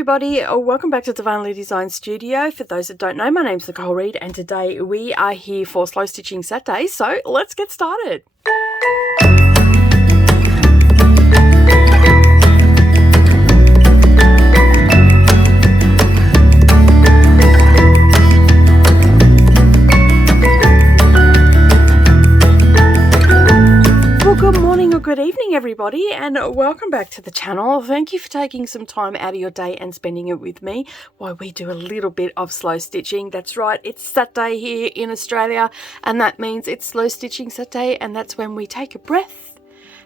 everybody, welcome back to Darvanalee Designs Studio. For those that don't know, my name's Nicole Reed and today we are here for Slow Stitching Saturday, so let's get started. Good morning or good evening everybody, and welcome back to the channel. Thank you for taking some time out of your day and spending it with me while we do a little bit of slow stitching. That's right, it's Saturday here in Australia, and that means it's Slow Stitching Saturday, and that's when we take a breath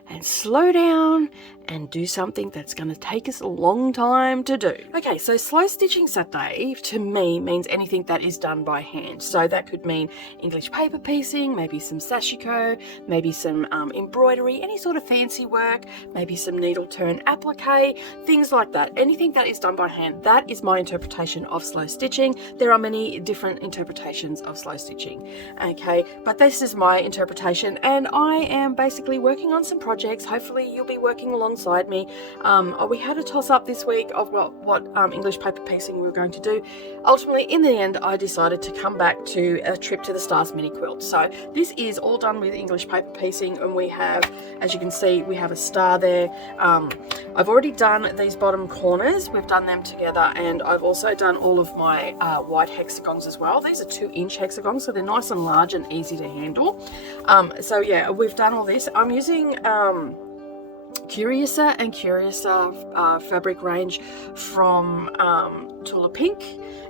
and slow down and do something that's going to take us a long time to do. Okay, so Slow Stitching Saturday to me means anything that is done by hand. So that could mean English paper piecing, maybe some sashiko, maybe some embroidery, any sort of fancy work, maybe some needle turn applique, things like that. Anything that is done by hand, that is my interpretation of slow stitching. There are many different interpretations of slow stitching, okay, but this is my interpretation, and I am basically working on some projects. Hopefully you'll be working alongside me. We had a toss up this week of what English paper piecing we were going to do. Ultimately, in the end, I decided to come back to a trip to the stars mini quilt. So this is all done with English paper piecing, and we have, as you can see, we have a star there. I've already done these bottom corners. We've done them together, and I've also done all of my white hexagons as well. These are 2-inch hexagons, so they're nice and large and easy to handle. So yeah, we've done all this. I'm using Curiouser and Curiouser fabric range from Tula Pink,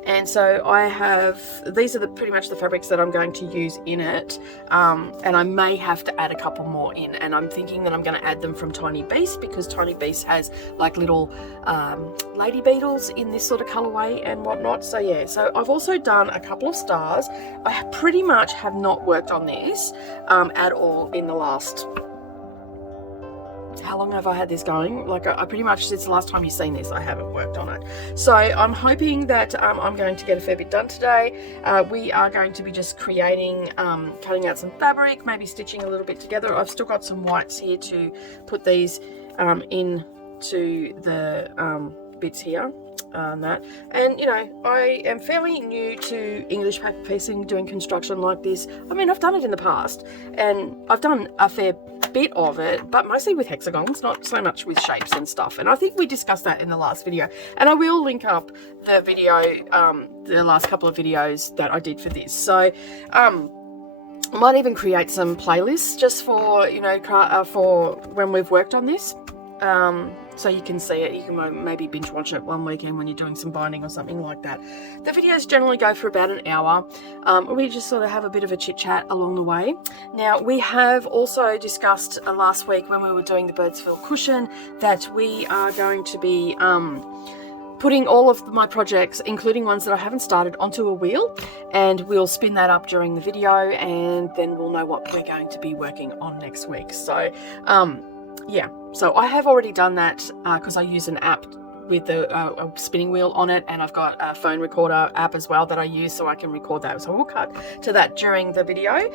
and so I have, these are pretty much the fabrics that I'm going to use in it, and I may have to add a couple more in, and I'm thinking that I'm going to add them from Tiny Beast, because Tiny Beast has like little lady beetles in this sort of colorway and whatnot. So yeah, so I've also done a couple of stars. I pretty much have not worked on this at all in the last, how long have I had this going? Like I pretty much, since the last time you've seen this, I haven't worked on it. So I'm hoping that I'm going to get a fair bit done today. We are going to be just creating, cutting out some fabric, maybe stitching a little bit together. I've still got some whites here to put these into the bits here. And you know, I am fairly new to English paper piecing, doing construction like this. I mean, I've done it in the past, and I've done a fair bit of it, but mostly with hexagons, not so much with shapes and stuff. And I think we discussed that in the last video, and I will link up the video, the last couple of videos that I did for this. So I might even create some playlists just for, you know, for when we've worked on this. So you can see it. You can maybe binge watch it one weekend when you're doing some binding or something like that. The videos generally go for about an hour. We just sort of have a bit of a chit chat along the way. Now, we have also discussed last week when we were doing the Birdsville cushion that we are going to be putting all of my projects, including ones that I haven't started, onto a wheel, and we'll spin that up during the video, and then we'll know what we're going to be working on next week. So yeah, so I have already done that because I use an app with a spinning wheel on it, and I've got a phone recorder app as well that I use so I can record that. So we'll cut to that during the video.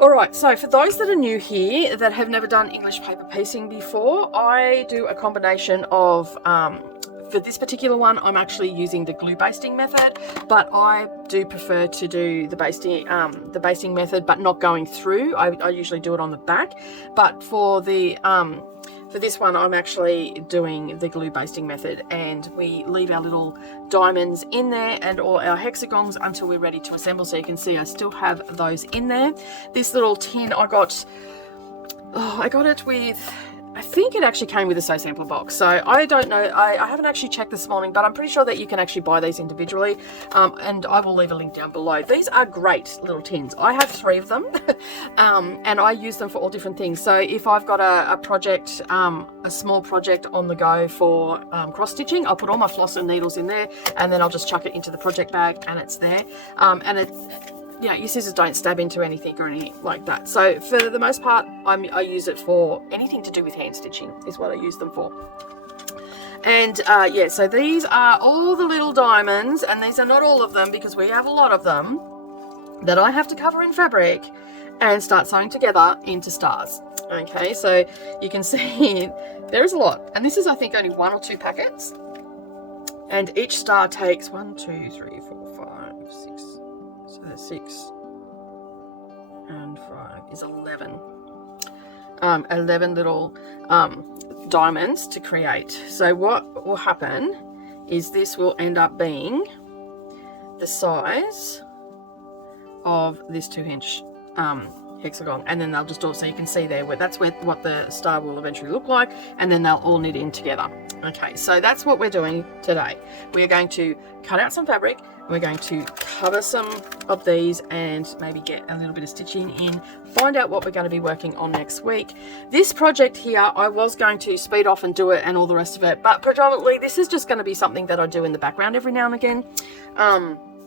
Alright, so for those that are new here that have never done English paper piecing before, I do a combination of, for this particular one, I'm actually using the glue basting method, but I do prefer to do the basting method, but not going through. I usually do it on the back, but for the for this one, I'm actually doing the glue basting method, and we leave our little diamonds in there and all our hexagons until we're ready to assemble. So you can see I still have those in there. This little tin I got it with, I think it actually came with a sampler box, so I don't know, I haven't actually checked this morning, but I'm pretty sure that you can actually buy these individually, and I will leave a link down below. These are great little tins. I have 3 of them, and I use them for all different things. So if I've got a project, a small project on the go for cross stitching, I'll put all my floss and needles in there, and then I'll just chuck it into the project bag, and it's there. And it's, you know, your scissors don't stab into anything or anything like that. So for the most part, I use it for anything to do with hand stitching is what I use them for. And yeah, so these are all the little diamonds, and these are not all of them because we have a lot of them that I have to cover in fabric and start sewing together into stars. Okay, so you can see there's a lot, and this is, I think, only 1 or 2 packets. And each star takes 1, 2, 3, 4, 5, 6. So there's 6 and 5 is 11. 11 little diamonds to create. So what will happen is this will end up being the size of this 2-inch hexagon, and then they'll just all, so you can see there where that's where what the star will eventually look like, and then they'll all knit in together. Okay, so that's what we're doing today. We're going to cut out some fabric, we're going to cover some of these and maybe get a little bit of stitching in, find out what we're going to be working on next week. This project here, I was going to speed off and do it and all the rest of it, but predominantly this is just going to be something that I do in the background every now and again.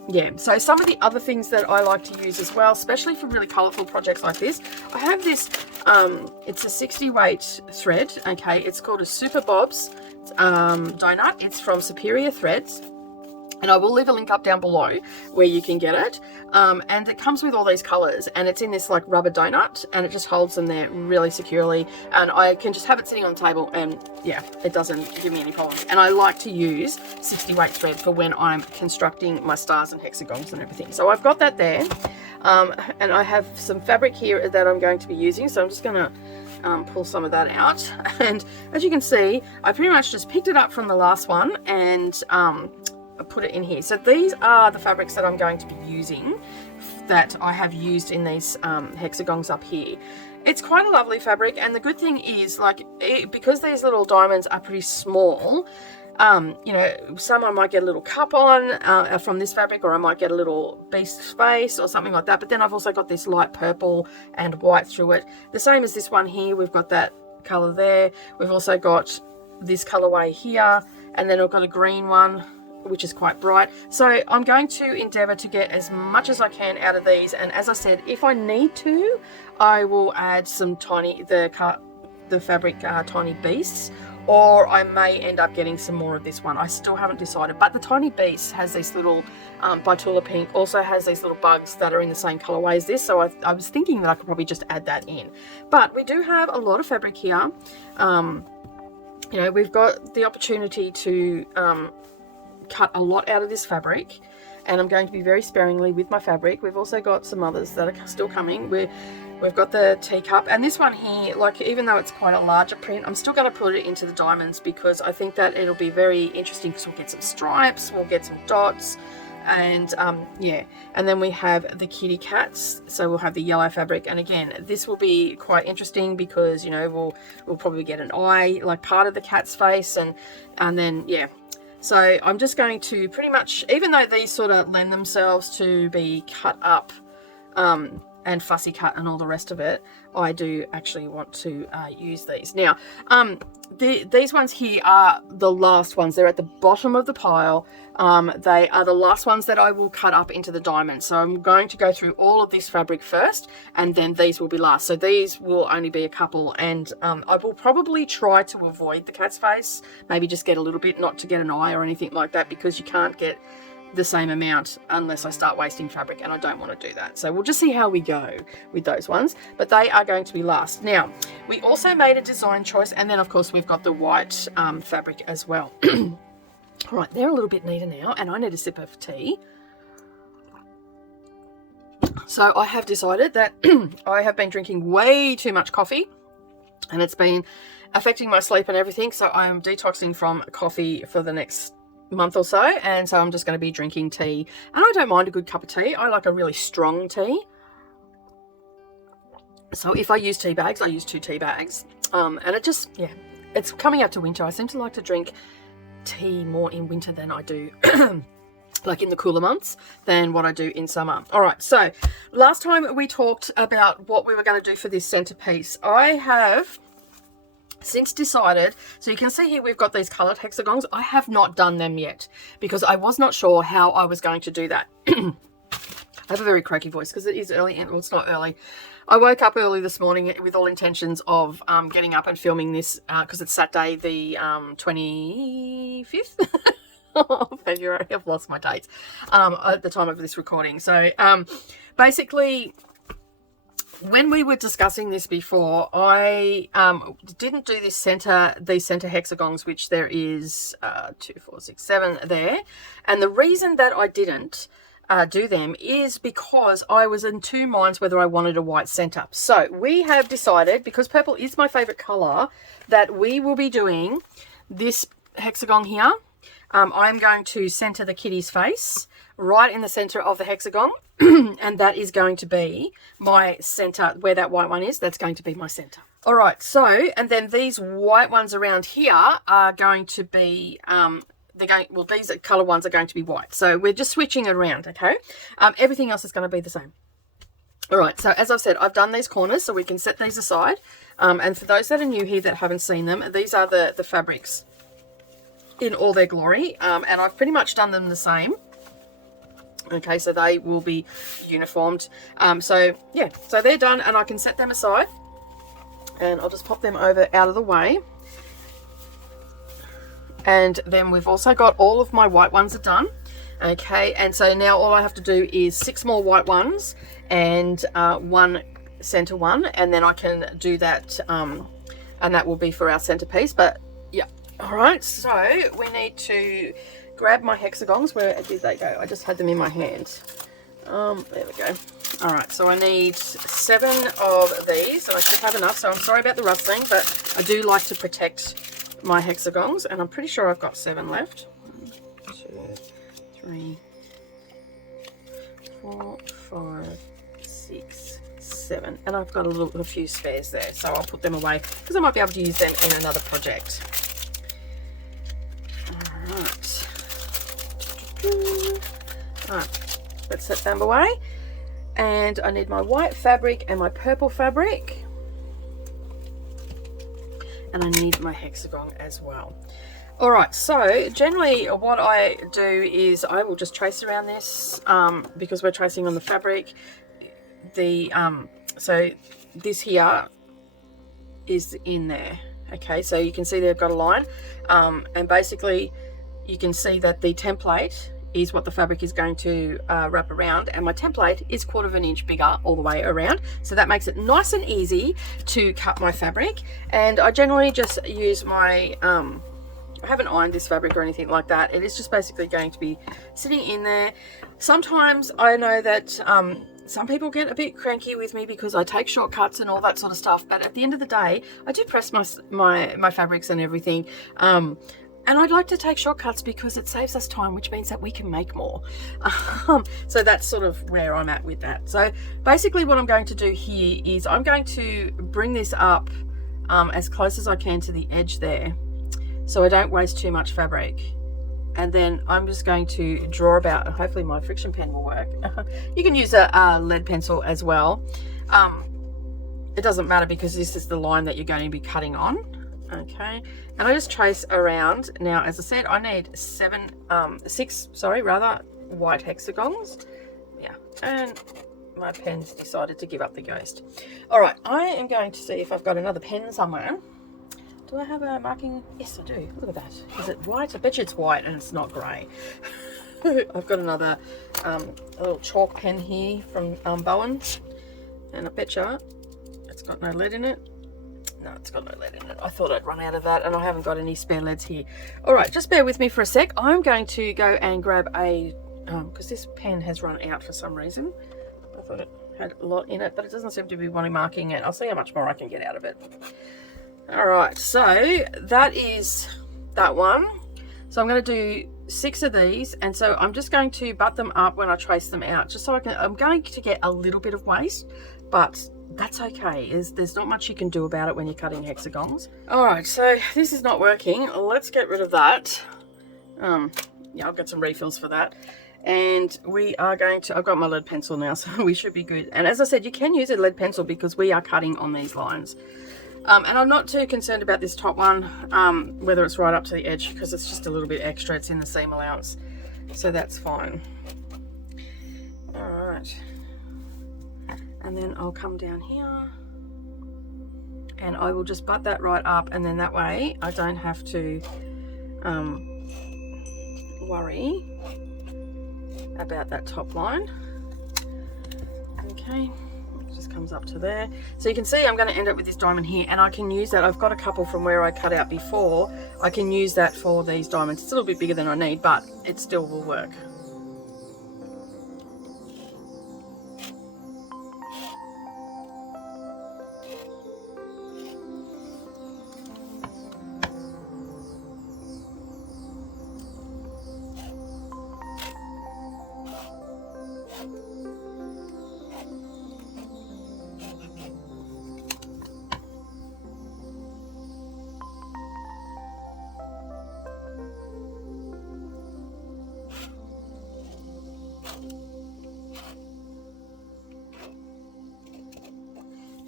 Yeah, so some of the other things that I like to use as well, especially for really colourful projects like this, I have this, it's a 60 weight thread, okay, it's called a Super Bob's donut. It's from Superior Threads, and I will leave a link up down below where you can get it, and it comes with all these colours, and it's in this like rubber donut, and it just holds them there really securely, and I can just have it sitting on the table, and yeah, it doesn't give me any problems. And I like to use 60 weight thread for when I'm constructing my stars and hexagons and everything. So I've got that there, and I have some fabric here that I'm going to be using, so I'm just going to pull some of that out. And as you can see, I pretty much just picked it up from the last one and put it in here. So these are the fabrics that I'm going to be using, that I have used in these hexagons up here. It's quite a lovely fabric, and the good thing is, like, because these little diamonds are pretty small, you know, some I might get a little cup on from this fabric, or I might get a little beast face or something like that. But then I've also got this light purple and white through it, the same as this one here. We've got that color there. We've also got this colorway here, and then I've got a green one which is quite bright. So I'm going to endeavor to get as much as I can out of these, and as I said, if I need to, I will add some the fabric tiny beasts, or I may end up getting some more of this one. I still haven't decided, but the tiny beast has this little Bitula pink, also has these little bugs that are in the same colorway as this, so I was thinking that I could probably just add that in. But we do have a lot of fabric here. You know, we've got the opportunity to cut a lot out of this fabric, and I'm going to be very sparingly with my fabric. We've also got some others that are still coming. We've got the teacup, and this one here, like, even though it's quite a larger print, I'm still going to put it into the diamonds because I think that it'll be very interesting, because we'll get some stripes, we'll get some dots, and yeah. And then we have the kitty cats, so we'll have the yellow fabric, and again, this will be quite interesting because, you know, we'll probably get an eye, like part of the cat's face, and then yeah. So I'm just going to pretty much, even though these sort of lend themselves to be cut up and fussy cut and all the rest of it, I do actually want to use these. Now, these ones here are the last ones. They're at the bottom of the pile. They are the last ones that I will cut up into the diamonds. So I'm going to go through all of this fabric first, and then these will be last. So these will only be a couple, and I will probably try to avoid the cat's face, maybe just get a little bit, not to get an eye or anything like that, because you can't get the same amount unless I start wasting fabric, and I don't want to do that. So we'll just see how we go with those ones, but they are going to be last. Now, we also made a design choice, and then of course we've got the white fabric as well. All right, they're a little bit neater now, and I need a sip of tea. So I have decided that I have been drinking way too much coffee, and it's been affecting my sleep and everything, so I am detoxing from coffee for the next month or so, and so I'm just going to be drinking tea. And I don't mind a good cup of tea. I like a really strong tea. So if I use tea bags, I use 2 tea bags. And it just, yeah, it's coming up to winter. I seem to like to drink tea more in winter than I do like in the cooler months than what I do in summer. All right, so last time we talked about what we were going to do for this centerpiece. I have since decided, so you can see here we've got these colored hexagons. I have not done them yet because I was not sure how I was going to do that. I have a very croaky voice because it is early, and well, it's not early. I woke up early this morning with all intentions of getting up and filming this because it's Saturday the 25th of February. I've lost my dates at the time of this recording. So basically, when we were discussing this before, I didn't do these center hexagons, which there is 2, 4, 6, 7 there. And the reason that I didn't do them is because I was in two minds whether I wanted a white center. So we have decided, because purple is my favorite color, that we will be doing this hexagon here. I'm going to center the kitty's face right in the center of the hexagon, and that is going to be my center. Where that white one is, that's going to be my center. All right, so, and then these white ones around here are going to be these color ones are going to be white. So we're just switching it around, okay? Everything else is going to be the same. All right, so as I've said, I've done these corners, so we can set these aside. And for those that are new here that haven't seen them, these are the fabrics in all their glory. And I've pretty much done them the same. Okay, so they will be uniformed. So yeah, so they're done, and I can set them aside. And I'll just pop them over out of the way. And then we've also got all of my white ones are done. Okay, and so now all I have to do is 6 more white ones and 1 center one, and then I can do that, and that will be for our centerpiece. But yeah, all right, so we need to grab my hexagons. Where did they go? I just had them in my hand. There we go. All right, so I need 7 of these, and I should have enough, so I'm sorry about the rustling, but I do like to protect my hexagons, and I'm pretty sure I've got 7 left. 1, 2, 3, 4, 5, 6, 7, and I've got a few spares there, so I'll put them away because I might be able to use them in another project. All right, let's set them away. And I need my white fabric and my purple fabric, and I need my hexagon as well. All right, so generally what I do is I will just trace around this, because we're tracing on the fabric. So this here is in there. Okay, so you can see they've got a line, and basically you can see that the template is what the fabric is going to wrap around, and my template is 1/4 of an inch bigger all the way around, so that makes it nice and easy to cut my fabric. And I generally just use my I haven't ironed this fabric or anything like that. It is just basically going to be sitting in there. Sometimes I know that some people get a bit cranky with me because I take shortcuts and all that sort of stuff, but at the end of the day I do press my fabrics and everything, and I'd like to take shortcuts because it saves us time, which means that we can make more. So that's sort of where I'm at with that. So basically what I'm going to do here is I'm going to bring this up as close as I can to the edge there, so I don't waste too much fabric. And then I'm just going to draw about, and hopefully my friction pen will work. You can use a lead pencil as well. It doesn't matter because this is the line that you're going to be cutting on. Okay, and I just trace around. Now, as I said, I need 6 white hexagons. Yeah, and my pen's decided to give up the ghost. All right, I am going to see if I've got another pen somewhere. Do I have a marking? Yes, I do. Look at that. Is it white? I bet you it's white and it's not grey. I've got another a little chalk pen here from Bowen, and I bet you it's got no lead in it. No, it's got no lead in it. I thought I'd run out of that, and I haven't got any spare leads here. All right, just bear with me for a sec. I'm going to go and grab a, because this pen has run out for some reason. I thought it had a lot in it, but it doesn't seem to be wanting marking it. I'll see how much more I can get out of it. All right, so that is that one. So I'm going to do 6 of these, and so I'm just going to butt them up when I trace them out, just so I'm going to get a little bit of waste, but that's okay. There's not much you can do about it when you're cutting hexagons. All right, so this is not working. Let's get rid of that. Yeah, I'll get some refills for that. And we are going to, I've got my lead pencil now, so we should be good. And as I said, you can use a lead pencil because we are cutting on these lines. And I'm not too concerned about this top one, whether it's right up to the edge, because it's just a little bit extra. It's in the seam allowance, so that's fine. All right. And then I'll come down here and I will just butt that right up, and then that way I don't have to worry about that top line. Okay, It just comes up to there. So you can see I'm going to end up with this diamond here, and I can use that. I've got a couple from where I cut out before. I can use that for these diamonds. It's a little bit bigger than I need, but it still will work.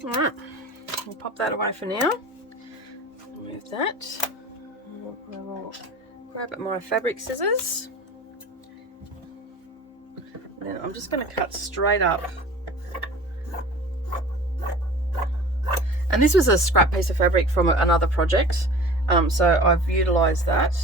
Alright, I'll pop that away for now. Move that. I will grab my fabric scissors. And then I'm just going to cut straight up. And this was a scrap piece of fabric from another project, so I've utilised that.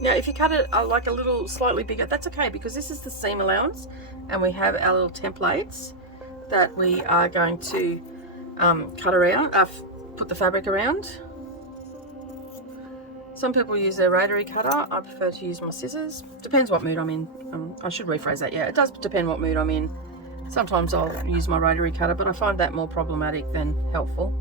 Now if you cut it like a little slightly bigger, that's okay, because this is the seam allowance and we have our little templates that we are going to cut around, put the fabric around. Some people use their rotary cutter. I prefer to use my scissors. Depends what mood I'm in. I should rephrase that. Yeah, it does depend what mood I'm in. Sometimes I'll use my rotary cutter, but I find that more problematic than helpful.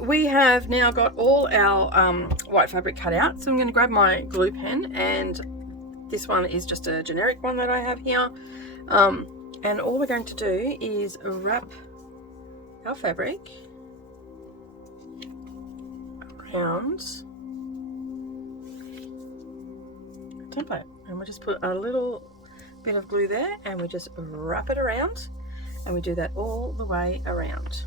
We have now got all our white fabric cut out, so I'm going to grab my glue pen, and this one is just a generic one that I have here, and all we're going to do is wrap our fabric around the template, and we just put a little bit of glue there and we just wrap it around, and we do that all the way around.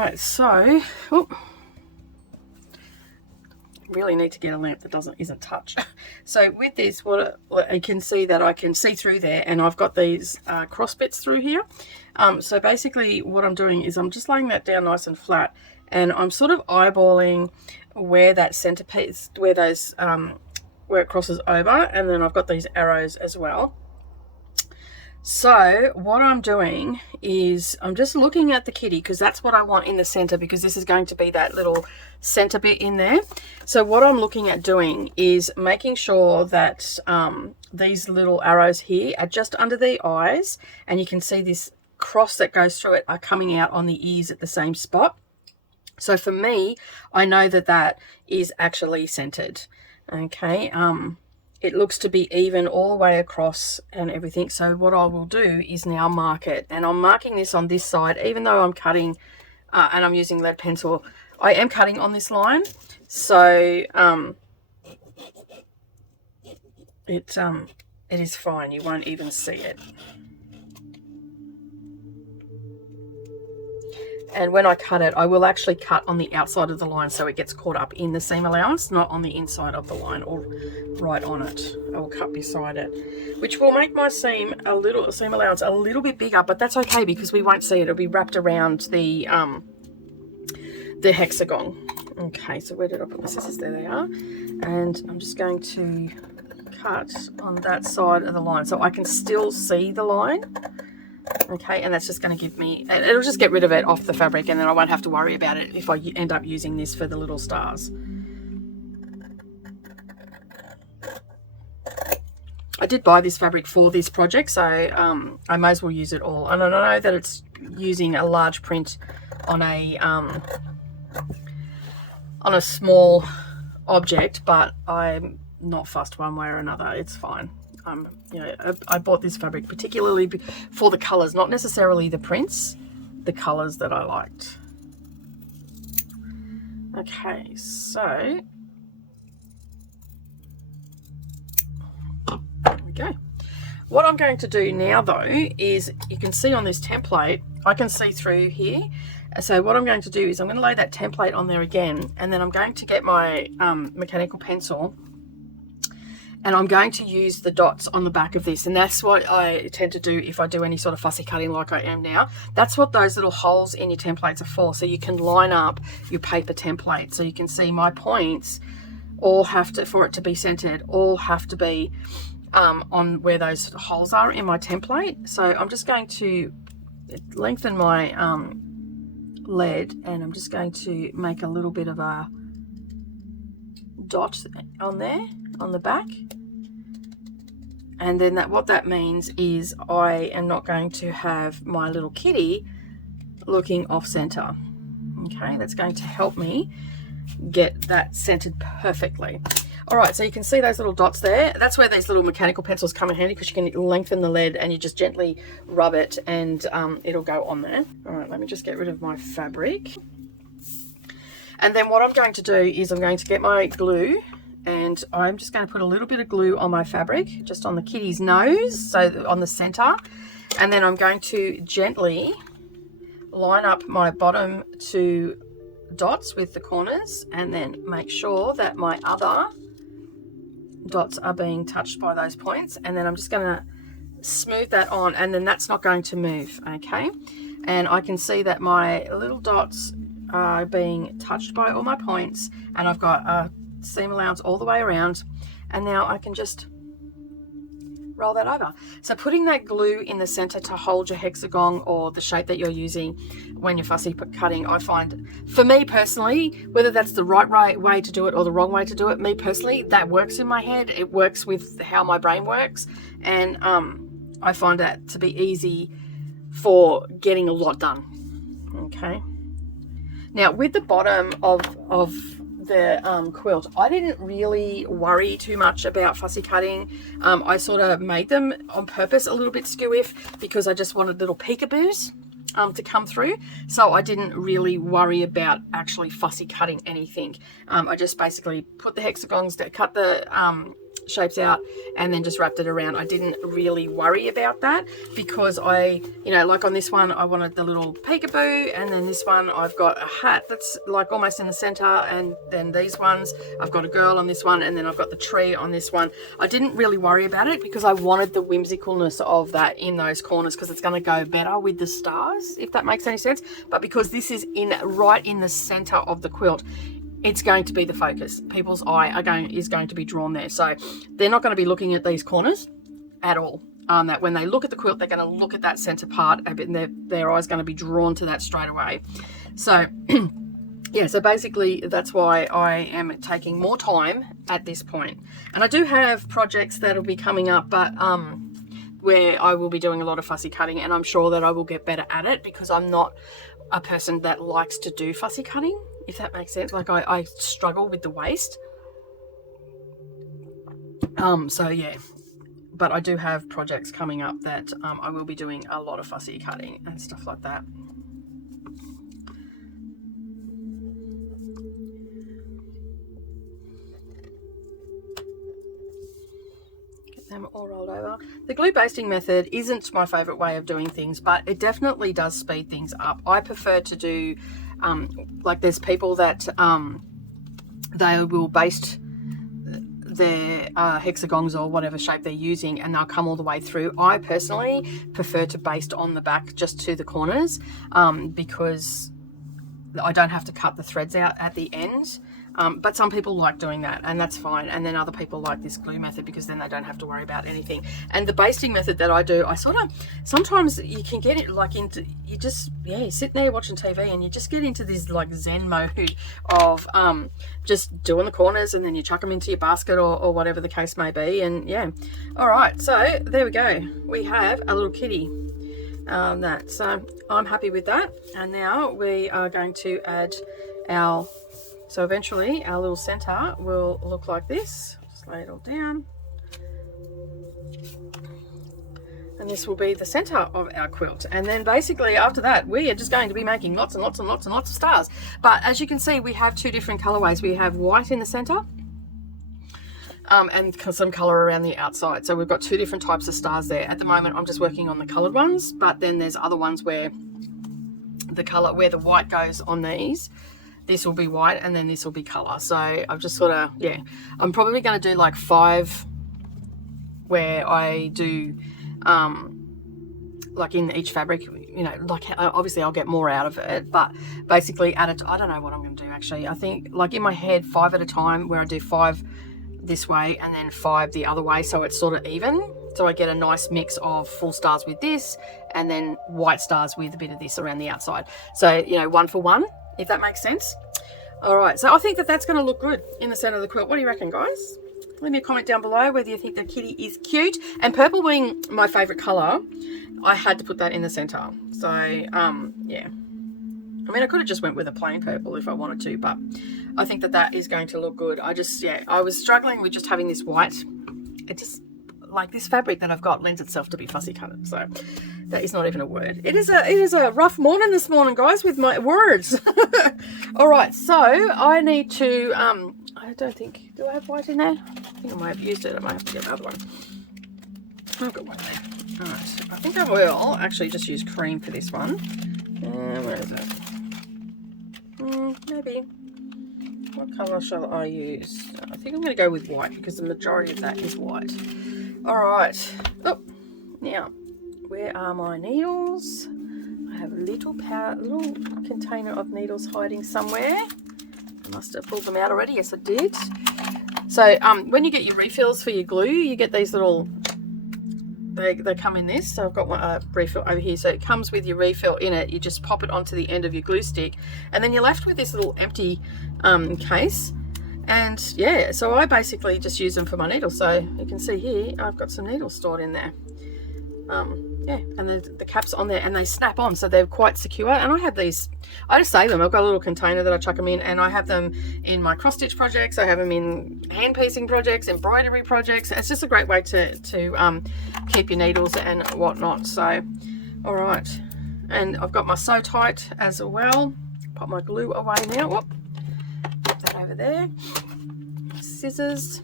right, so really need to get a lamp that isn't touch. So with this, what I can see that I can see through there, and I've got these cross bits through here. So basically what I'm doing is I'm just laying that down nice and flat, and I'm sort of eyeballing where that centerpiece, where those where it crosses over, and then I've got these arrows as well. So what I'm doing is I'm just looking at the kitty, because that's what I want in the center, because this is going to be that little center bit in there. So what I'm looking at doing is making sure that these little arrows here are just under the eyes, and you can see this cross that goes through it are coming out on the ears at the same spot. So for me, I know that that is actually centered. Okay, it looks to be even all the way across and everything. So what I will do is now mark it, and I'm marking this on this side, even though I'm cutting and I'm using lead pencil, I am cutting on this line. So it is fine, you won't even see it. And when I cut it, I will actually cut on the outside of the line so it gets caught up in the seam allowance, not on the inside of the line or right on it. I will cut beside it, which will make my seam allowance a little bit bigger, but that's okay because we won't see it. It'll be wrapped around the hexagon. Okay, so where did I put my scissors? There they are. And I'm just going to cut on that side of the line so I can still see the line. Okay, and that's just going to give me, it'll just get rid of it off the fabric, and then I won't have to worry about it if I end up using this for the little stars. I did buy this fabric for this project, so I may as well use it all. And I know that it's using a large print on a small object, but I'm not fussed one way or another. It's fine. You know, I bought this fabric particularly for the colors, not necessarily the prints, the colors that I liked. Okay, so there we go. What I'm going to do now though is, you can see on this template, I can see through here. So what I'm going to do is I'm going to lay that template on there again, and then I'm going to get my mechanical pencil, and I'm going to use the dots on the back of this. And that's what I tend to do if I do any sort of fussy cutting like I am now. That's what those little holes in your templates are for, so you can line up your paper template. So you can see my points all have to, for it to be centered, all have to be on where those holes are in my template. So I'm just going to lengthen my lead, and I'm just going to make a little bit of a dot on there on the back, and then what that means is I am not going to have my little kitty looking off center. Okay, that's going to help me get that centered perfectly. All right, so you can see those little dots there. That's where these little mechanical pencils come in handy, because you can lengthen the lead and you just gently rub it, and it'll go on there. All right, let me just get rid of my fabric. And then what I'm going to do is I'm going to get my glue, and I'm just going to put a little bit of glue on my fabric, just on the kitty's nose, so on the center. And then I'm going to gently line up my bottom two dots with the corners, and then make sure that my other dots are being touched by those points. And then I'm just going to smooth that on, and then that's not going to move. Okay, and I can see that my little dots are being touched by all my points, and I've got a seam allowance all the way around, and now I can just roll that over. So putting that glue in the center to hold your hexagon or the shape that you're using when you're fussy cutting, I find, for me personally, whether that's the right way to do it or the wrong way to do it, me personally, that works in my head. It works with how my brain works, and I find that to be easy for getting a lot done. Okay, now with the bottom of the quilt, I didn't really worry too much about fussy cutting. I sort of made them on purpose a little bit skew-if, because I just wanted little peekaboos to come through. So I didn't really worry about actually fussy cutting anything. I just basically put the hexagons, cut the shapes out and then just wrapped it around. I didn't really worry about that because I, you know, like on this one I wanted the little peekaboo, and then this one I've got a hat that's like almost in the center, and then these ones I've got a girl on this one, and then I've got the tree on this one. I didn't really worry about it because I wanted the whimsicalness of that in those corners, because it's going to go better with the stars, if that makes any sense. But because this is right in the center of the quilt, it's going to be the focus. People's eye is going to be drawn there. So they're not going to be looking at these corners at all. That when they look at the quilt, they're going to look at that center part a bit, and their eye's going to be drawn to that straight away. So yeah, so basically that's why I am taking more time at this point. And I do have projects that'll be coming up, but where I will be doing a lot of fussy cutting, and I'm sure that I will get better at it because I'm not a person that likes to do fussy cutting, if that makes sense. Like I struggle with the waist. So yeah, but I do have projects coming up that I will be doing a lot of fussy cutting and stuff like that. Them all rolled over. The glue basting method isn't my favorite way of doing things, but it definitely does speed things up. I prefer to do like there's people that they will baste their hexagons or whatever shape they're using, and they'll come all the way through. I personally prefer to baste on the back just to the corners, because I don't have to cut the threads out at the end. But some people like doing that, and that's fine. And then other people like this glue method because then they don't have to worry about anything. And the basting method that I do, I sort of, sometimes you can get it like into, you just, yeah, you're sitting there watching TV and you just get into this like Zen mode of just doing the corners, and then you chuck them into your basket or whatever the case may be. And yeah, all right, so there we go. We have a little kitty. So I'm happy with that. And now we are going to add our, so eventually our little center will look like this. Just lay it all down. And this will be the center of our quilt. And then basically after that, we are just going to be making lots and lots and lots and lots of stars. But as you can see, we have two different colorways. We have white in the center, and some color around the outside. So we've got two different types of stars there. At the moment, I'm just working on the colored ones, but then there's other ones where the color, where the white goes on these, this will be white and then this will be color. So I've just sort of, yeah, I'm probably going to do like 5 where I do like in each fabric, you know, like obviously I'll get more out of it, but basically I don't know what I'm going to do actually. I think like in my head 5 at a time, where I do 5 this way and then 5 the other way, so it's sort of even, so I get a nice mix of full stars with this and then white stars with a bit of this around the outside. So, you know, 1 for 1, if that makes sense. All right, so I think that that's going to look good in the center of the quilt. What do you reckon, guys? Leave me a comment down below whether you think the kitty is cute. And purple being my favorite color, I had to put that in the center. So yeah, I mean, I could have just went with a plain purple if I wanted to, but I think that that is going to look good. I just, yeah, I was struggling with just having this white. It just, like this fabric that I've got lends itself to be fussy cutted. So that is not even a word. It is a rough morning this morning, guys, with my words. All right, so I need to, I don't think, do I have white in there? I think I might have used it. I might have to get another one. I've got one there. All right, I think I will actually just use cream for this one. Where is it? Maybe. What colour shall I use? I think I'm going to go with white because the majority of that is white. All right. Oh, now, where are my needles? I have a little container of needles hiding somewhere. I must have pulled them out already. Yes, I did. So when you get your refills for your glue, you get these little, they come in this. So I've got one refill over here. So it comes with your refill in it. You just pop it onto the end of your glue stick, and then you're left with this little empty case. And yeah, so I basically just use them for my needles. So you can see here, I've got some needles stored in there. Yeah, and the cap's on there and they snap on, so they're quite secure. And I have these, I just save them. I've got a little container that I chuck them in, and I have them in my cross stitch projects. I have them in hand piecing projects, embroidery projects. It's just a great way to keep your needles and whatnot. So, all right, and I've got my Sew Tight as well. Pop my glue away now. Whoop. Put that over there. Scissors.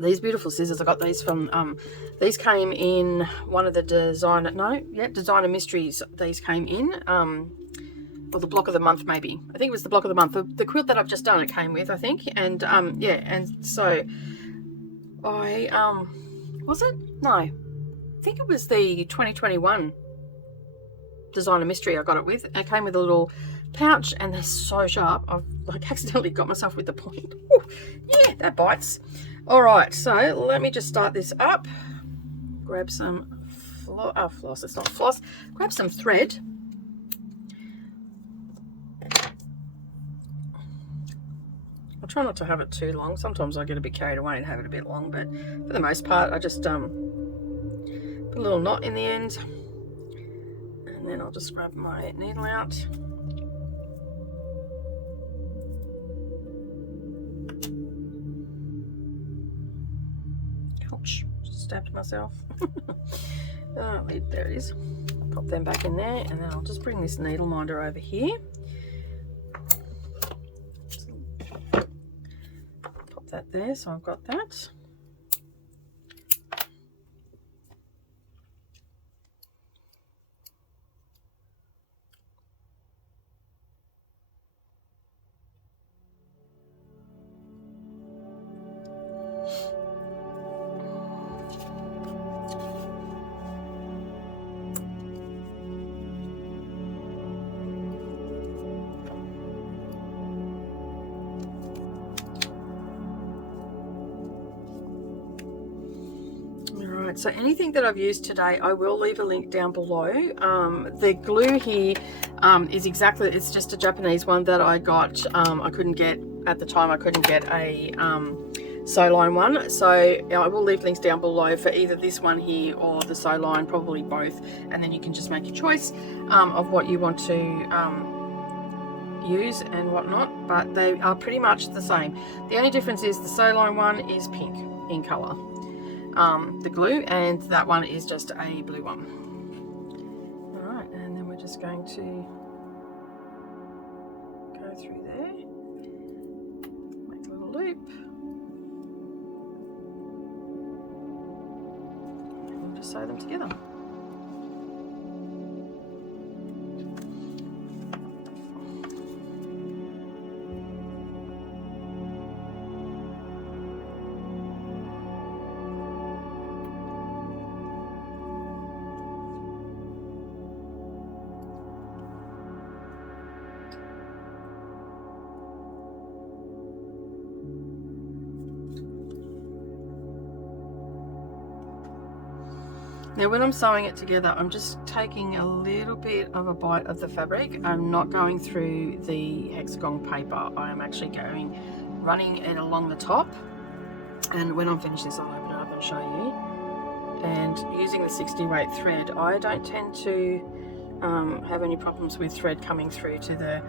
These beautiful scissors, I got these from, these came in one of the Designer Mysteries. These came in, or the block of the month maybe. I think it was the block of the month. The quilt that I've just done, it came with, I think. And, yeah, and so I, was it? No. I think it was the 2021 Designer Mystery I got it with. It came with a little pouch, and they're so sharp. I've like accidentally got myself with the point. Ooh, yeah, that bites. All right, so let me just start this up. Grab some floss. It's not floss. Grab some thread. I'll try not to have it too long. Sometimes I get a bit carried away and have it a bit long, but for the most part, I just put a little knot in the end, and then I'll just grab my needle out. Ouch, just stabbed myself. Oh, there it is. Pop them back in there, and then I'll just bring this needle minder over here. Pop that there, so I've got that. So anything that I've used today, I will leave a link down below. The glue here is exactly, it's just a Japanese one that I got. I couldn't get, at the time I couldn't get a Sewline one. So I will leave links down below for either this one here or the Sewline, probably both. And then you can just make your choice of what you want to use and whatnot. But they are pretty much the same. The only difference is the Sewline one is pink in colour. The glue, and that one is just a blue one. Alright, and then we're just going to go through there, make a little loop, and we'll just sew them together. Now when I'm sewing it together, I'm just taking a little bit of a bite of the fabric. I'm not going through the hexagon paper. I am actually running it along the top. And when I'm finished this, I'll open it up and show you. And using the 60 weight thread, I don't tend to have any problems with thread coming through to the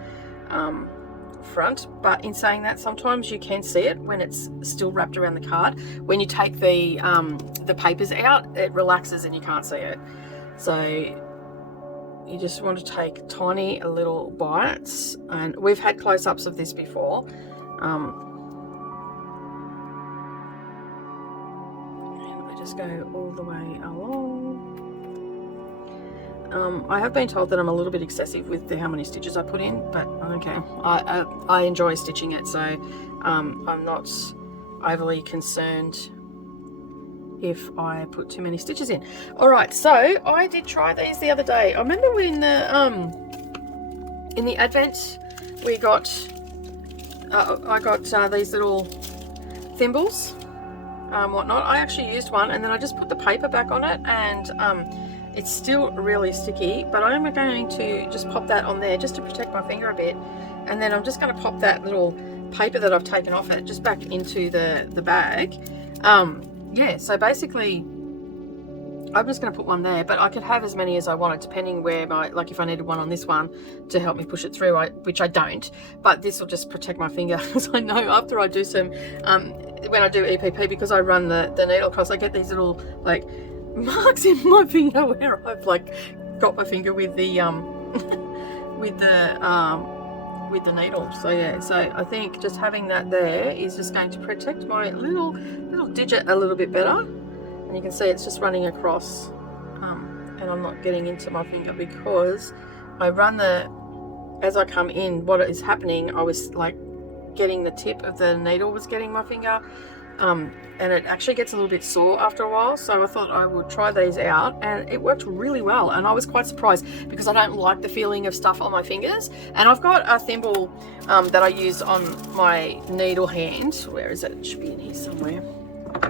front, but in saying that, sometimes you can see it when it's still wrapped around the card. When you take the papers out, it relaxes and you can't see it. So you just want to take tiny little bites, and we've had close-ups of this before. And I just go all the way along. I have been told that I'm a little bit excessive with how many stitches I put in, but I don't care. I enjoy stitching it, so I'm not overly concerned if I put too many stitches in. Alright, so I did try these the other day. I remember when in the Advent we got I got these little thimbles, whatnot. I actually used one, and then I just put the paper back on it, and it's still really sticky, but I'm going to just pop that on there just to protect my finger a bit, and then I'm just going to pop that little paper that I've taken off it just back into the bag. Yeah, so basically I'm just going to put one there, but I could have as many as I wanted depending where like if I needed one on this one to help me push it through, which I don't, but this will just protect my finger, because I know after I do some when I do EPP, because I run the needle across, I get these little like marks in my finger where I've like got my finger with the with the with the needle. So yeah, so I think just having that there is just going to protect my little digit a little bit better. And you can see it's just running across, and I'm not getting into my finger because I run as I come in, what is happening, I was like getting the tip of the needle was getting my finger, and it actually gets a little bit sore after a while. So I thought I would try these out, and it worked really well. And I was quite surprised because I don't like the feeling of stuff on my fingers. And I've got a thimble that I use on my needle hand. Where is it? It should be in here somewhere.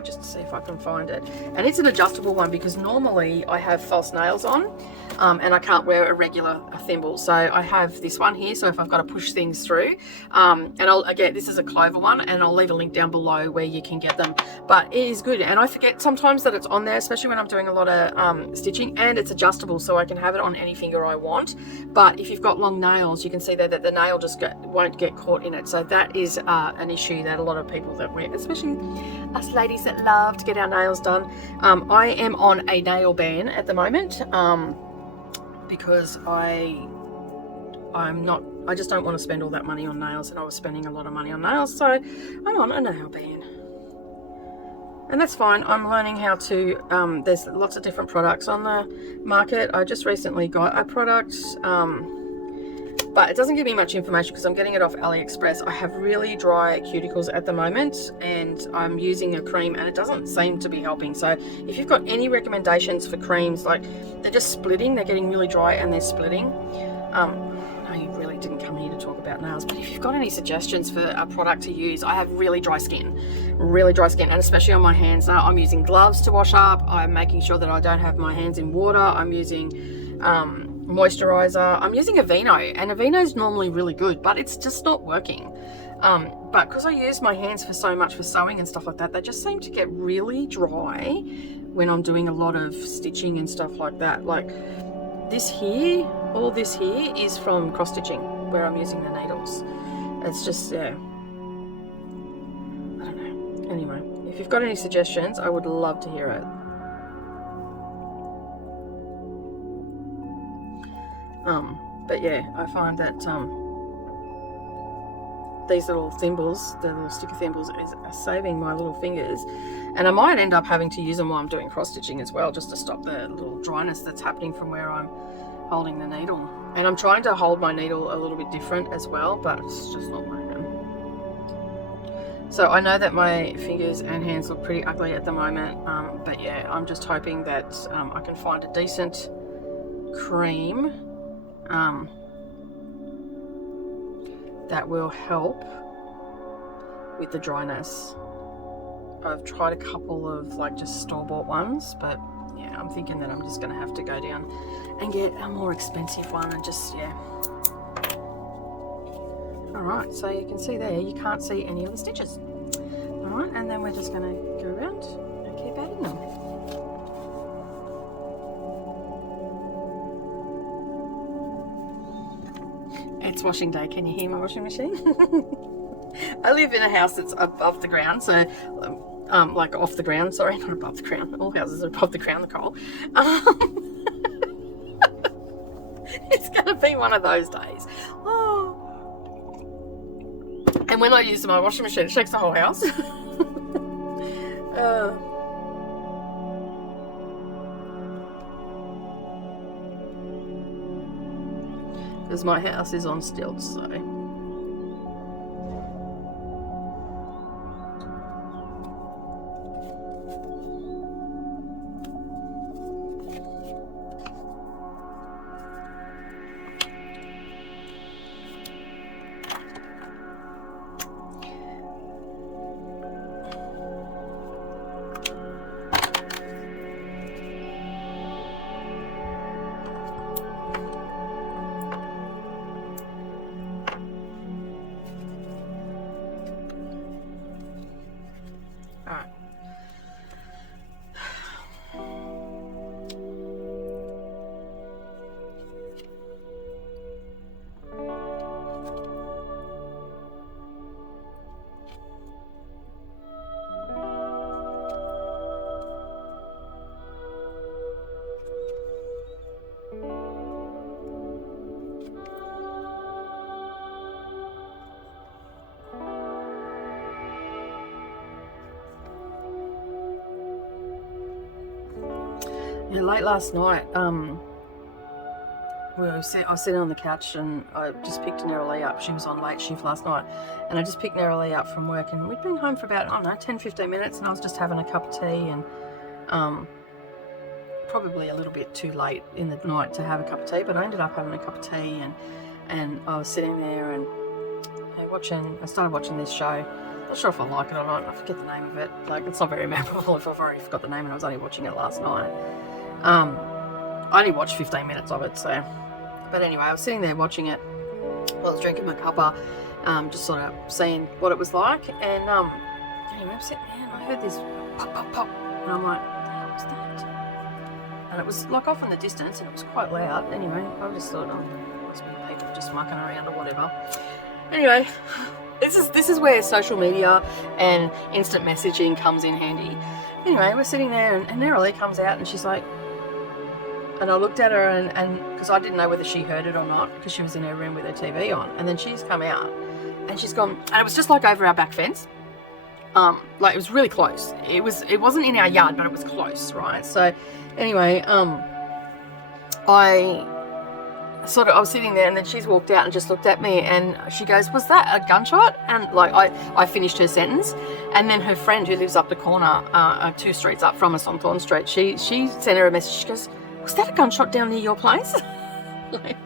Just to see if I can find it. And it's an adjustable one because normally I have false nails on, and I can't wear a regular thimble. So I have this one here, so if I've got to push things through, and again, this is a clover one, and I'll leave a link down below where you can get them. But it is good, and I forget sometimes that it's on there, especially when I'm doing a lot of stitching, and it's adjustable, so I can have it on any finger I want. But if you've got long nails, you can see there that the nail just won't get caught in it. So that is an issue that a lot of people that wear, especially us ladies that love to get our nails done. I am on a nail ban at the moment, because I just don't want to spend all that money on nails, and I was spending a lot of money on nails, so I'm on a nail ban. And that's fine. I'm learning how to, there's lots of different products on the market. I just recently got a product, but it doesn't give me much information because I'm getting it off AliExpress. I have really dry cuticles at the moment, and I'm using a cream, and it doesn't seem to be helping. So if you've got any recommendations for creams, like they're just splitting, they're getting really dry and they're splitting. No, you really didn't come here to talk about nails, but if you've got any suggestions for a product to use, I have really dry skin, and especially on my hands. Now I'm using gloves to wash up. I'm making sure that I don't have my hands in water. I'm using moisturizer. I'm using Aveeno, and Aveeno is normally really good, but it's just not working. But because I use my hands for so much for sewing and stuff like that, they just seem to get really dry when I'm doing a lot of stitching and stuff like that. Like this here, all this here is from cross stitching where I'm using the needles. It's just, yeah, I don't know. Anyway, if you've got any suggestions, I would love to hear it. But yeah, I find that these little thimbles, the little sticker thimbles, are saving my little fingers, and I might end up having to use them while I'm doing cross stitching as well, just to stop the little dryness that's happening from where I'm holding the needle. And I'm trying to hold my needle a little bit different as well, but it's just not working. So I know that my fingers and hands look pretty ugly at the moment, but yeah, I'm just hoping that I can find a decent cream that will help with the dryness. I've tried a couple of like just store-bought ones, but yeah, I'm thinking that I'm just gonna have to go down and get a more expensive one and just, yeah. Alright, so you can see there, you can't see any of the stitches. Alright, and then we're just gonna go around and keep adding them. It's washing day. Can you hear my washing machine? I live in a house that's above the ground, so like off the ground, sorry, not above the ground. All houses are above the ground, Nicole. It's gonna be one of those days. Oh. And when I use my washing machine, it shakes the whole house. Because my house is on stilts, so. late last night, I was sitting on the couch and I just picked Neroli up. She was on late shift last night, and I just picked Neroli up from work, and we'd been home for about, I don't know, 10-15 minutes, and I was just having a cup of tea, and probably a little bit too late in the night to have a cup of tea, but I ended up having a cup of tea, and I was sitting there and I started watching this show. Not sure if I like it or not. I forget the name of it. Like, it's not very memorable if I've already forgot the name, and I was only watching it last night. I only watched 15 minutes of it, so. But anyway, I was sitting there watching it while I was drinking my cuppa, just sort of seeing what it was like. And anyway, I'm sitting there and I heard this pop, pop, pop, and I'm like, what the hell was that? And it was like off in the distance, and it was quite loud. Anyway, I just thought, oh, must be people just mucking around or whatever. Anyway, this is where social media and instant messaging comes in handy. Anyway, we're sitting there, and Neroli comes out, and she's like, and I looked at her, and because I didn't know whether she heard it or not, because she was in her room with her TV on, and then she's come out, and she's gone, and it was just like over our back fence, like it was really close. It wasn't in our yard, but it was close, right? So anyway, I was sitting there, and then she's walked out and just looked at me, and she goes, was that a gunshot? And like I finished her sentence, and then her friend who lives up the corner, 2 streets up from us on Thorn Street, she sent her a message. She goes, was that a gunshot down near your place? Like,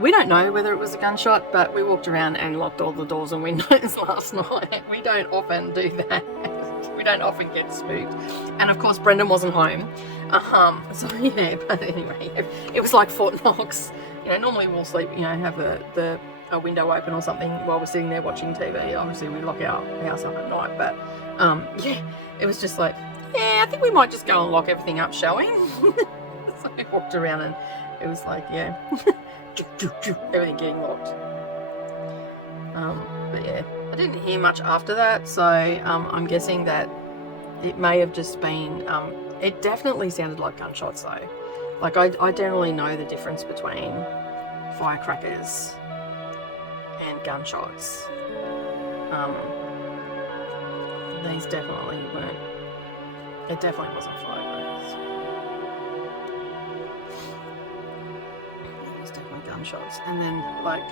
we don't know whether it was a gunshot, but we walked around and locked all the doors and windows last night. We don't often do that. We don't often get spooked. And of course, Brendan wasn't home. So yeah, but anyway, it was like Fort Knox. You know, normally we'll sleep, you know, have the window open or something while we're sitting there watching TV. Obviously, we lock our house up at night, but yeah, it was just like, yeah, I think we might just go and lock everything up, shall we? So I walked around, and it was like, yeah, everything getting locked. But yeah, I didn't hear much after that, so I'm guessing that it may have just been, it definitely sounded like gunshots though. Like I generally know the difference between firecrackers and gunshots. These definitely weren't, it definitely wasn't firecrackers. It was definitely gunshots. And then like,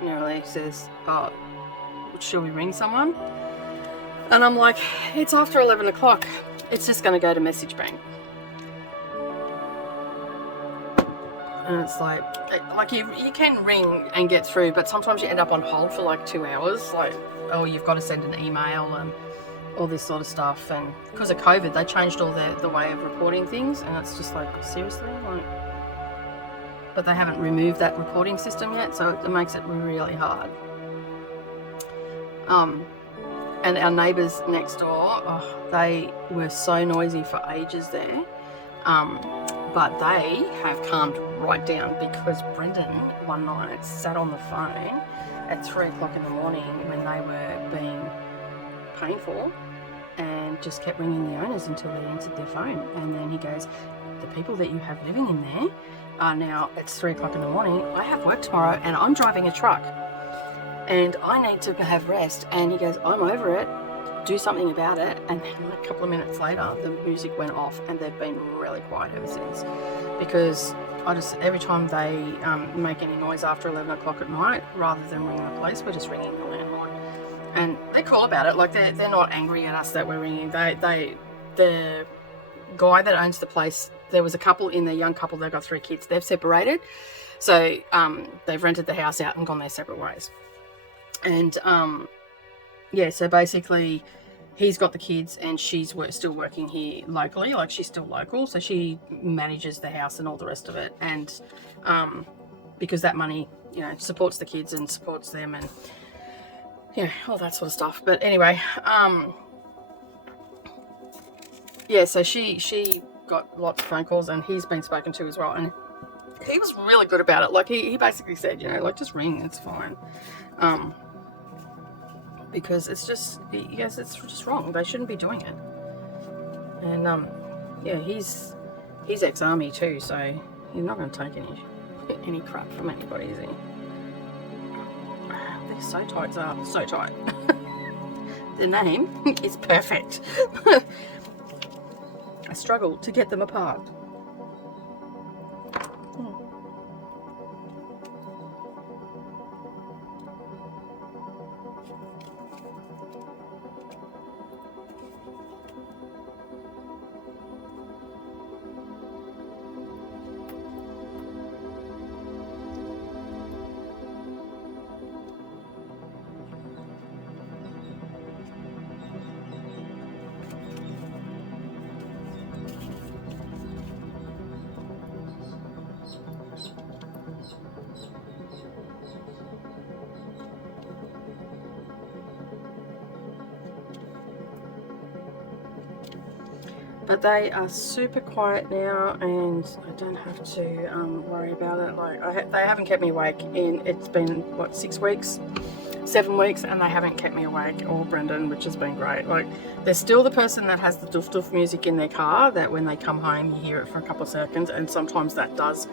Neroli says, oh, shall we ring someone? And I'm like, it's after 11 o'clock. It's just going to go to message bank. And it's like you can ring and get through, but sometimes you end up on hold for like 2 hours. Like, oh, you've got to send an email and all this sort of stuff. And because of COVID, they changed all the way of reporting things. And it's just like, seriously? Like, but they haven't removed that reporting system yet, so it makes it really hard. And our neighbours next door, oh, they were so noisy for ages there. But they have calmed right down because Brendan one night sat on the phone at 3 o'clock in the morning when they were being painful and just kept ringing the owners until they answered their phone. And then he goes, the people that you have living in there are now, it's 3 o'clock in the morning, I have work tomorrow and I'm driving a truck and I need to have rest. And he goes, I'm over it, do something about it. And then a couple of minutes later the music went off, and they've been really quiet ever since, because every time they make any noise after 11 o'clock at night, rather than ringing the police, we're just ringing the landlord. And they're cool about it. Like, they're not angry at us that we're ringing. The guy that owns the place, there was a couple in there, young couple, they've got 3 kids, they've separated, so they've rented the house out and gone their separate ways. And yeah, so basically he's got the kids and she's still working here locally, like she's still local, so she manages the house and all the rest of it. And because that money, you know, supports the kids and supports them and, you know, all that sort of stuff. But anyway, yeah, so she got lots of phone calls, and he's been spoken to as well, and he was really good about it. Like, he basically said, you know, like, just ring, it's fine. Because it's just, yes, it's just wrong. They shouldn't be doing it. And yeah, he's ex-army too, so he's not going to take any crap from anybody, is he? They're so tight, so tight. The name is perfect. a struggle to get them apart. But they are super quiet now, and I don't have to worry about it. Like they haven't kept me awake it's been what, 6 weeks, 7 weeks, and they haven't kept me awake, or Brendan, which has been great. Like, they're still the person that has the doof doof music in their car, that when they come home you hear it for a couple of seconds, and sometimes that does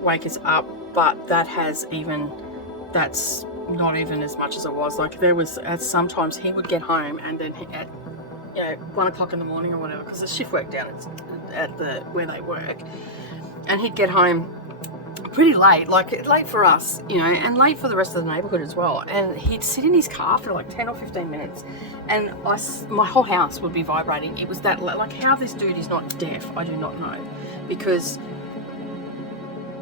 wake us up, but that's not even as much as it was. Like, there was sometimes he would get home, and then at 1 o'clock in the morning or whatever, because the shift work down at the where they work, and he'd get home pretty late, like late for us, and late for the rest of the neighborhood as well, and he'd sit in his car for like 10 or 15 minutes, and my whole house would be vibrating. It was that, like, how this dude is not deaf, I do not know, because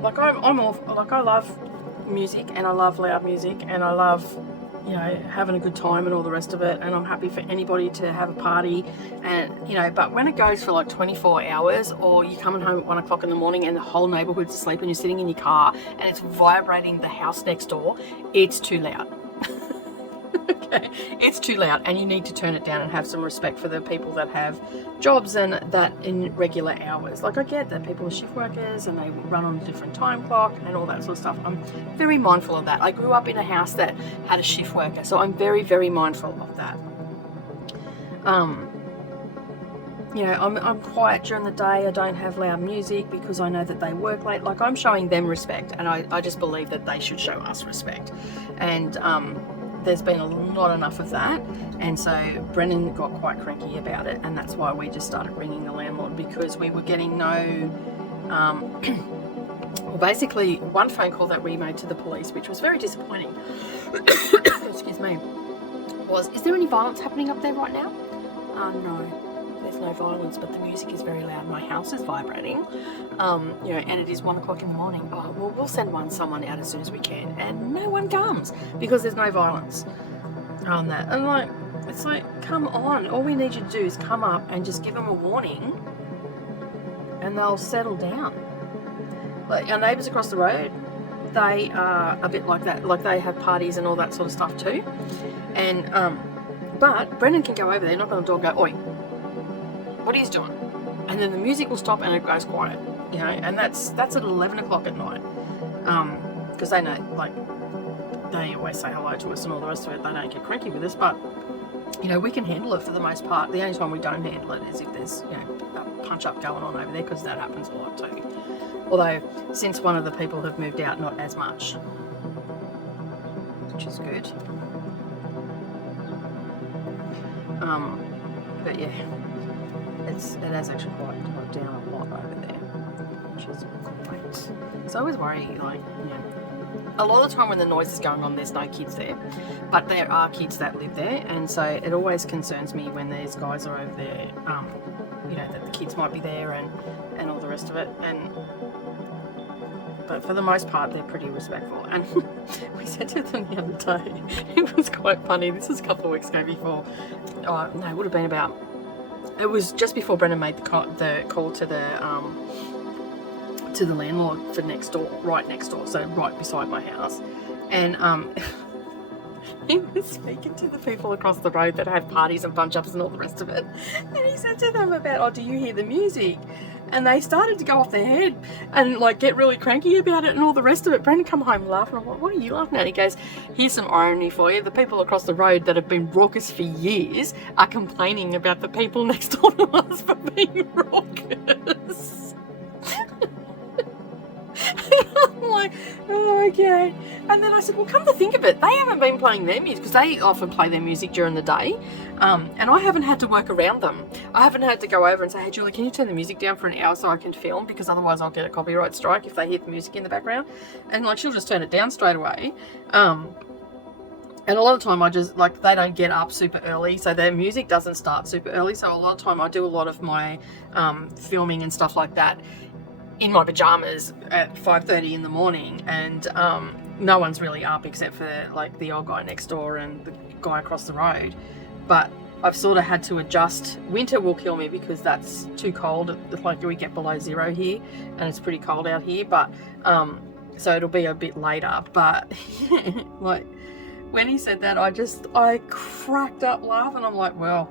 like I love music, and I love loud music, and I love having a good time and all the rest of it, and I'm happy for anybody to have a party, and but when it goes for like 24 hours, or you're coming home at 1 o'clock in the morning and the whole neighborhood's asleep and you're sitting in your car and it's vibrating the house next door, it's too loud. Okay, it's too loud, and you need to turn it down and have some respect for the people that have jobs and that in regular hours. Like, I get that people are shift workers and they run on a different time clock and all that sort of stuff. I'm very mindful of that. I grew up in a house that had a shift worker, so I'm very, very mindful of that. I'm quiet during the day. I don't have loud music because I know that they work late. Like, I'm showing them respect, and I just believe that they should show us respect. And there's been not enough of that, and so Brennan got quite cranky about it, and that's why we just started ringing the landlord, because we were getting no well, basically one phone call that we made to the police, which was very disappointing, excuse me, was, is there any violence happening up there right now? No, there's no violence, but the music is very loud. My house is vibrating, and it is 1 o'clock in the morning. Oh, well, we'll send someone out as soon as we can, and no one comes because there's no violence on that. And like, it's like, come on, all we need you to do is come up and just give them a warning, and they'll settle down. Like, our neighbours across the road, they are a bit like that. Like, they have parties and all that sort of stuff too, and but Brendan can go over there, knock on the door, and go, oi, what are you doing? And then the music will stop and it goes quiet, and that's at 11 o'clock at night, because they know, like, they always say hello to us and all the rest of it. They don't get cranky with us, but we can handle it for the most part. The only time we don't handle it is if there's a punch up going on over there, because that happens a lot too. Although since one of the people have moved out, not as much, which is good. But yeah, it has actually quite down a lot over there, which is great. So I always worry, like, a lot of the time when the noise is going on, there's no kids there, but there are kids that live there, and so it always concerns me when these guys are over there, that the kids might be there and all the rest of it. But for the most part, they're pretty respectful. And we said to them the other day, it was quite funny. This was a couple of weeks ago before, it would have been about, it was just before Brendan made the call to the landlord for next door, right next door, so right beside my house. And he was speaking to the people across the road that have parties and bunch ups and all the rest of it. And he said to them about, do you hear the music? And they started to go off their head and like get really cranky about it and all the rest of it. Brendan come home laughing. I'm like, what are you laughing at? He goes, here's some irony for you. The people across the road that have been raucous for years are complaining about the people next door to us for being raucous. I'm like, oh, okay. And then I said, well, come to think of it, they haven't been playing their music, because they often play their music during the day, and I haven't had to work around them. I haven't had to go over and say, hey, Julie, can you turn the music down for an hour so I can film, because otherwise I'll get a copyright strike if they hear the music in the background. And like, she'll just turn it down straight away. And a lot of the time I just, like, they don't get up super early, so their music doesn't start super early. So a lot of the time I do a lot of my filming and stuff like that in my pajamas at 5:30 in the morning, and no one's really up except for like the old guy next door and the guy across the road. But I've sort of had to adjust. Winter will kill me because that's too cold. Like, we get below 0 here and it's pretty cold out here, but so it'll be a bit later. But like, when he said that, I cracked up laughing. I'm like, well,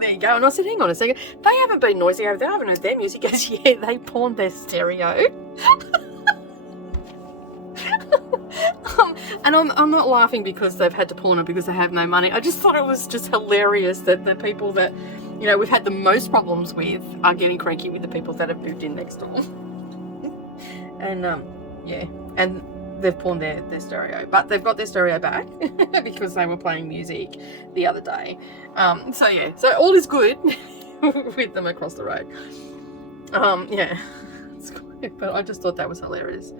there you go. And I said, hang on a second, they haven't been noisy over there, I haven't heard their music. He goes, yeah, they pawned their stereo. And I'm not laughing because they've had to pawn it because they have no money. I just thought it was just hilarious that the people that, you know, we've had the most problems with are getting cranky with the people that have moved in next door. And yeah, and they've pawned their stereo, but they've got their stereo back because they were playing music the other day. So yeah, so all is good with them across the road. Yeah, it's good, but I just thought that was hilarious.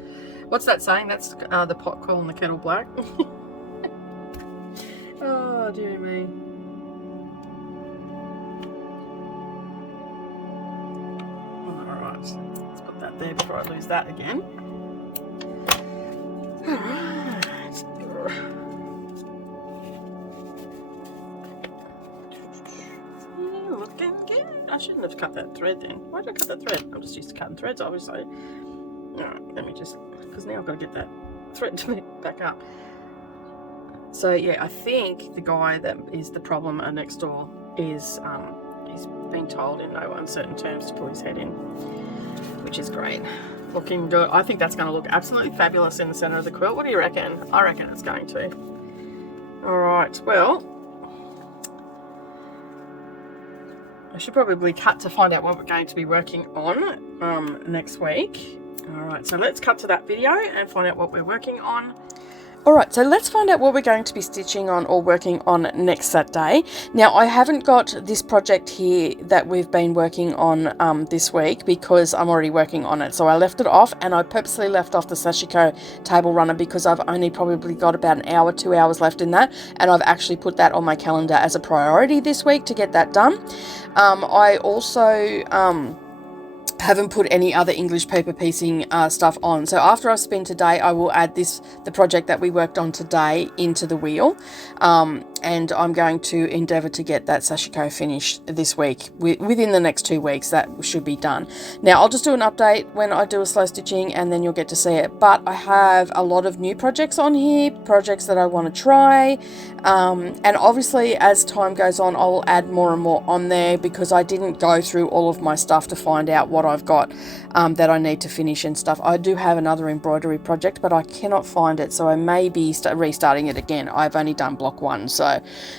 What's that saying? That's the pot calling the kettle black. Oh, dear me. Alright, let's put that there before I lose that again. Alright. Looking good. I shouldn't have cut that thread then. Why did I cut that thread? I'm just used to cutting threads, obviously. Alright, let me just, because now I've got to get that thread to back up. So yeah, I think the guy that is the problem next door is, he's been told in no uncertain terms to pull his head in, which is great. Looking good. I think that's going to look absolutely fabulous in the center of the quilt. What do you reckon? I reckon it's going to. Alright, well, I should probably cut to find out what we're going to be working on next week. Alright, so let's cut to that video and find out what we're working on. Alright, so let's find out what we're going to be stitching on or working on next Saturday. Now, I haven't got this project here that we've been working on this week because I'm already working on it. So I left it off, and I purposely left off the Sashiko table runner because I've only probably got about an hour, 2 hours left in that, and I've actually put that on my calendar as a priority this week to get that done. I also haven't put any other English paper piecing stuff on. So after I spin today, I will add the project that we worked on today into the wheel. And I'm going to endeavour to get that Sashiko finished this week. Within the next 2 weeks, that should be done. Now, I'll just do an update when I do a slow stitching, and then you'll get to see it. But I have a lot of new projects on here, projects that I want to try. And obviously, as time goes on, I'll add more and more on there because I didn't go through all of my stuff to find out what I've got that I need to finish and stuff. I do have another embroidery project, but I cannot find it, so I may be restarting it again. I've only done block 1, so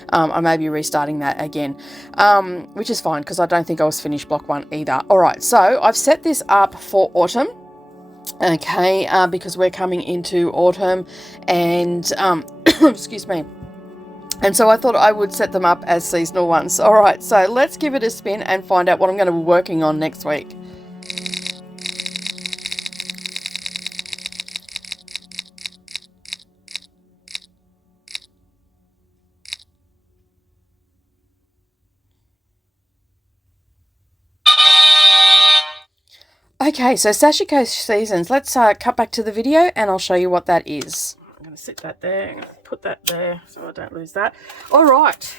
I may be restarting that again, which is fine because I don't think I was finished block 1 either. Alright, so I've set this up for autumn. Okay, because we're coming into autumn, and excuse me. And so I thought I would set them up as seasonal ones. Alright, so let's give it a spin and find out what I'm going to be working on next week. Okay, so Sashiko Seasons. Let's cut back to the video and I'll show you what that is. I'm going to sit that there. I'm going to put that there so I don't lose that. All right.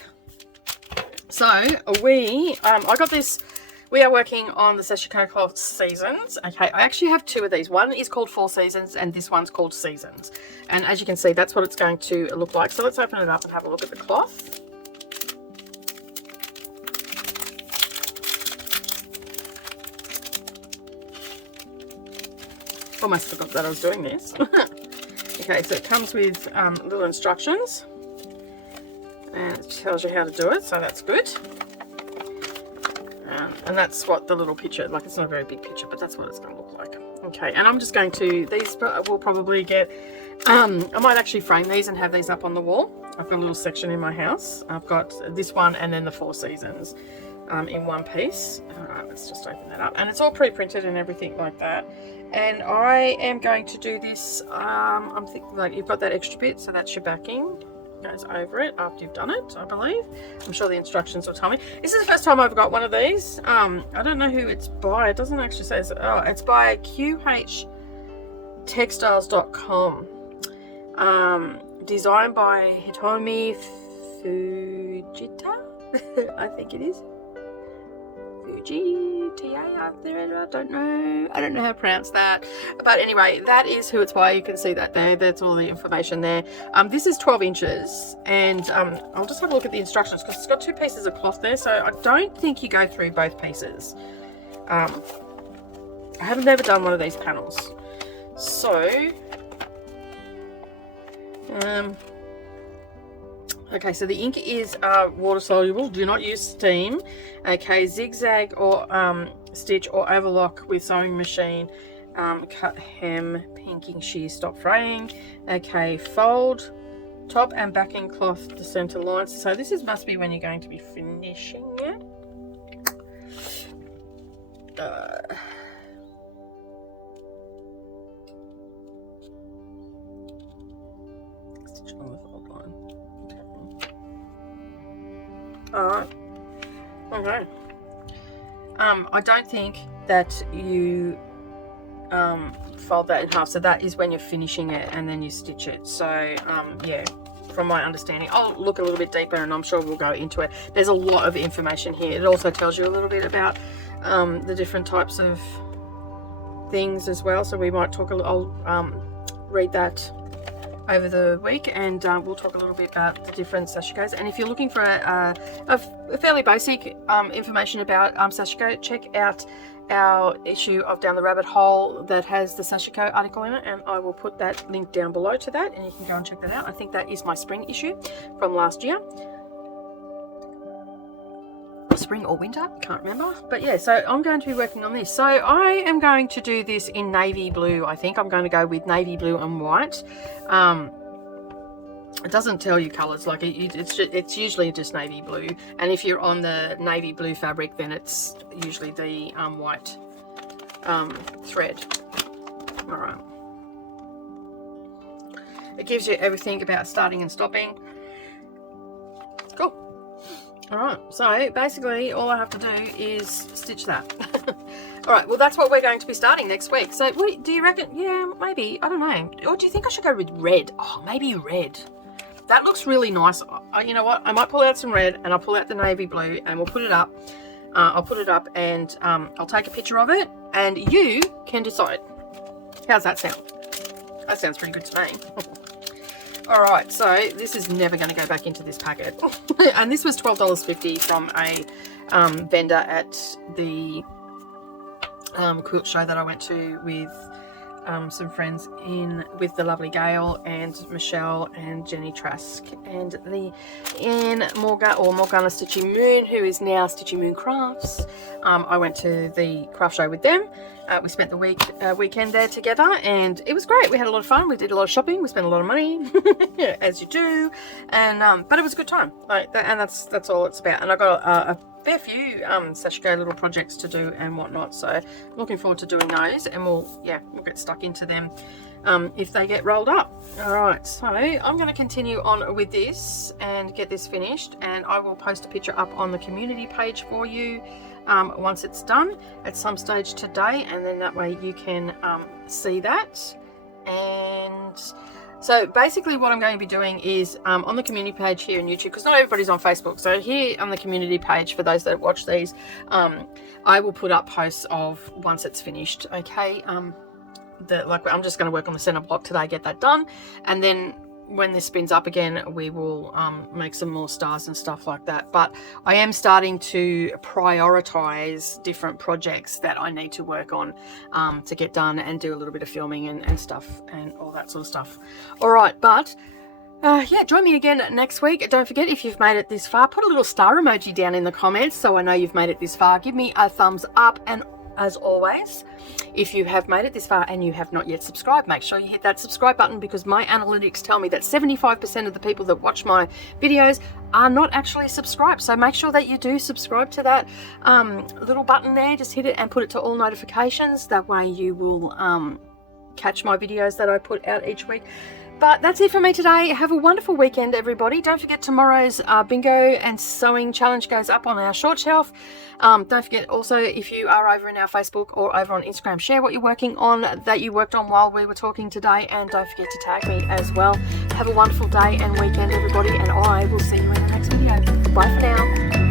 So I got this. We are working on the Sashiko Cloth Seasons. Okay, I actually have 2 of these. One is called Fall Seasons and this one's called Seasons. And as you can see, that's what it's going to look like. So let's open it up and have a look at the cloth. Almost forgot that I was doing this. Okay, so it comes with little instructions and it tells you how to do it, so that's good. And that's what the little picture, like, it's not a very big picture, but that's what it's going to look like. Okay, and I'm just going to, these will probably get, I might actually frame these and have these up on the wall. I've got a little section in my house. I've got this one and then the 4 seasons in one piece. All right, let's just open that up. And it's all pre-printed and everything like that. And I am going to do this, I'm thinking like you've got that extra bit, so that's your backing. Goes over it after you've done it, I believe. I'm sure the instructions will tell me. This is the first time I've got one of these. I don't know who it's by. It doesn't actually say. Oh, it's by qhtextiles.com. Designed by Hitomi Fujita, I think it is. Fuji-ta, I don't know how to pronounce that, but anyway, that is who it's by. You can see that there. That's all the information there. This is 12 inches, and I'll just have a look at the instructions because it's got 2 pieces of cloth there, so I don't think you go through both pieces. I have never done one of these panels, so okay, so the ink is water soluble. Do not use steam. Okay, zigzag or stitch or overlock with sewing machine. Cut hem, pinking, shear, stop fraying. Okay, fold top and backing cloth to center lines. So this must be when you're going to be finishing it. Stitch on the fold line. Alright. Okay. I don't think that you fold that in half, so that is when you're finishing it and then you stitch it. So yeah, from my understanding, I'll look a little bit deeper and I'm sure we'll go into it. There's a lot of information here. It also tells you a little bit about the different types of things as well, so we might talk a little, I'll read that over the week, and we'll talk a little bit about the different sashikos. And if you're looking for a fairly basic information about sashiko, check out our issue of Down the Rabbit Hole that has the sashiko article in it, and I will put that link down below to that, and you can go and check that out. I think that is my spring issue from last year. Spring or winter, can't remember, but yeah, so I'm going to be working on this. So I am going to do this in navy blue. I think I'm going to go with navy blue and white. It doesn't tell you colors, like it's usually just navy blue, and if you're on the navy blue fabric, then it's usually the white thread. All right, it gives you everything about starting and stopping. Cool. Alright, so basically all I have to do is stitch that. Alright, well that's what we're going to be starting next week. So what do you reckon? Yeah, maybe, I don't know. Or do you think I should go with red? Oh, maybe red. That looks really nice. You know what? I might pull out some red and I'll pull out the navy blue and we'll put it up. I'll put it up and I'll take a picture of it and you can decide. How's that sound? That sounds pretty good to me. Alright, so this is never going to go back into this packet. And this was $12.50 from a vendor at the quilt show that I went to with some friends with the lovely Gail and Michelle and Jenny Trask and Morgana Stitchy Moon, who is now Stitchy Moon Crafts. I went to the craft show with them. We spent the weekend there together and it was great. We had a lot of fun. We did a lot of shopping. We spent a lot of money, as you do, and but it was a good time. And that's all it's about. And I got a fair few sashiko little projects to do and whatnot, so looking forward to doing those, and we'll get stuck into them if they get rolled up. All right, so I'm going to continue on with this and get this finished, and I will post a picture up on the community page for you once it's done at some stage today, and then that way you can see that. And so basically what I'm going to be doing is on the community page here in YouTube, because not everybody's on Facebook, so here on the community page, for those that watch these, I will put up posts of once it's finished, okay? I'm just going to work on the center block today, get that done, and then when this spins up again, we will make some more stars and stuff like that. But I am starting to prioritize different projects that I need to work on to get done and do a little bit of filming and stuff and all that sort of stuff. All right, but yeah, join me again next week. Don't forget, if you've made it this far, put a little star emoji down in the comments so I know you've made it this far. Give me a thumbs up, and as always, if you have made it this far and you have not yet subscribed, make sure you hit that subscribe button, because my analytics tell me that 75% of the people that watch my videos are not actually subscribed. So make sure that you do subscribe to that little button there. Just hit it and put it to all notifications. That way you will catch my videos that I put out each week. But that's it for me today. Have a wonderful weekend, everybody. Don't forget tomorrow's bingo and sewing challenge goes up on our short shelf. Don't forget also, if you are over in our Facebook or over on Instagram, share what you're working on, that you worked on while we were talking today, and don't forget to tag me as well. Have a wonderful day and weekend, everybody, and I will see you in the next video. Bye for now.